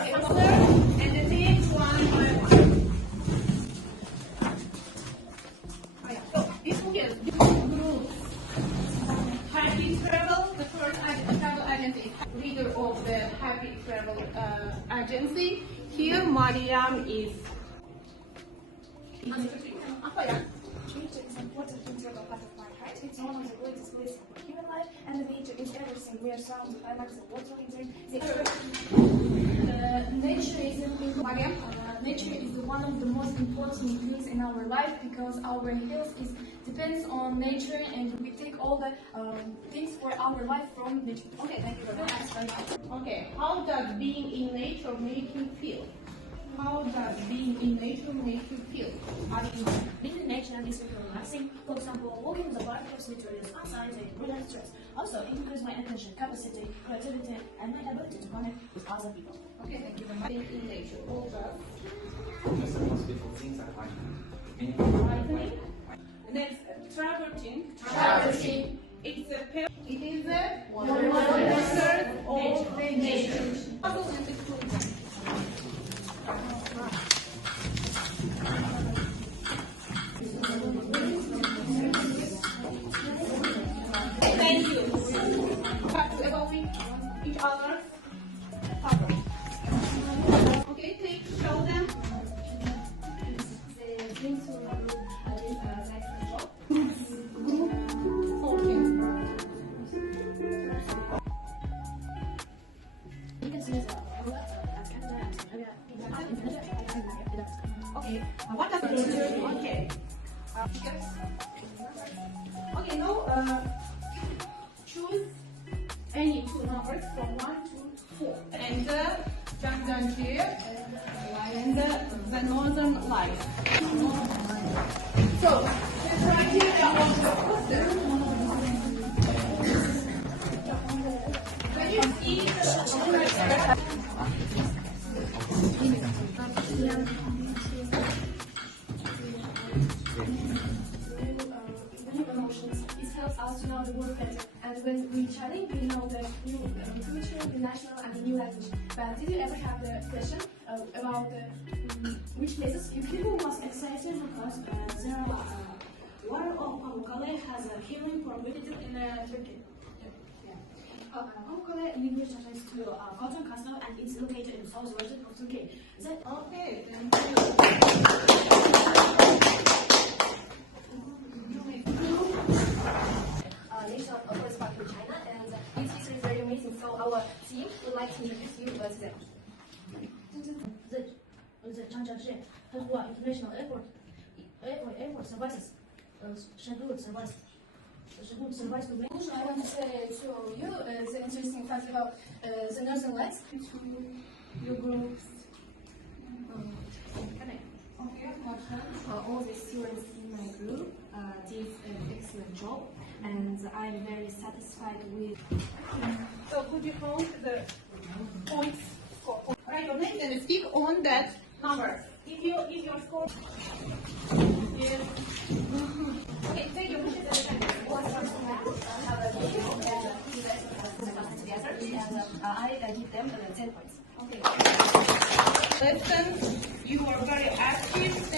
and the next one by one. So this one is groups. Happy Travel, the first travel agency, leader of the Happy Travel agency. Here, Mariam is. Nature is an important integral part of my heart. It's one of the greatest blessings of human life, and nature is everything. We are surrounded by lots of water, nature is one of the most important things in our life because our health depends on nature, and we take all the things for our life from nature. Okay, thank you very much. Okay, how does being in nature make you feel? How does being in nature make you feel? Being in nature makes me feel relaxing. For example, walking in the park helps me to reduce anxiety and relieve stress. Also, it increases my attention capacity, creativity, and my ability to connect with other people. Okay, thank you very much. Being in nature, all does. Just the most beautiful things I find. Lightning. Next, traversing. Traversing. It is a wonder of nature. Thank you. Evolving each other's puzzle. Okay, take show them. Okay, what does it do? Okay. Okay, now choose any two numbers from 1 to 4. And the Jangjanji and the Northern Lights. So, the criteria of the poster. Can you see the criteria? Us to know the world better, and when we chatting, we know the new culture, the national, and the new language. But did you ever have the question about which places you People was excited because there water of Pamukkale has a healing prohibited in Turkey. Pamukkale in English translates to Cotton Castle, and it's located in the south region of Turkey. Okay, thank you. Nation of course back to China, and its history is very amazing. So our team would like to introduce you to them. The Changjiang Hua International Airport services scheduled service to make. I want to say to you the interesting fact about the Northern Lights. Your groups. All the students in my group did an excellent job, and I'm very satisfied with. So could you count the points score? Write your name and speak on that number. If your score is okay, take your questions and I give them 10 points. okay. Listen, you are very active.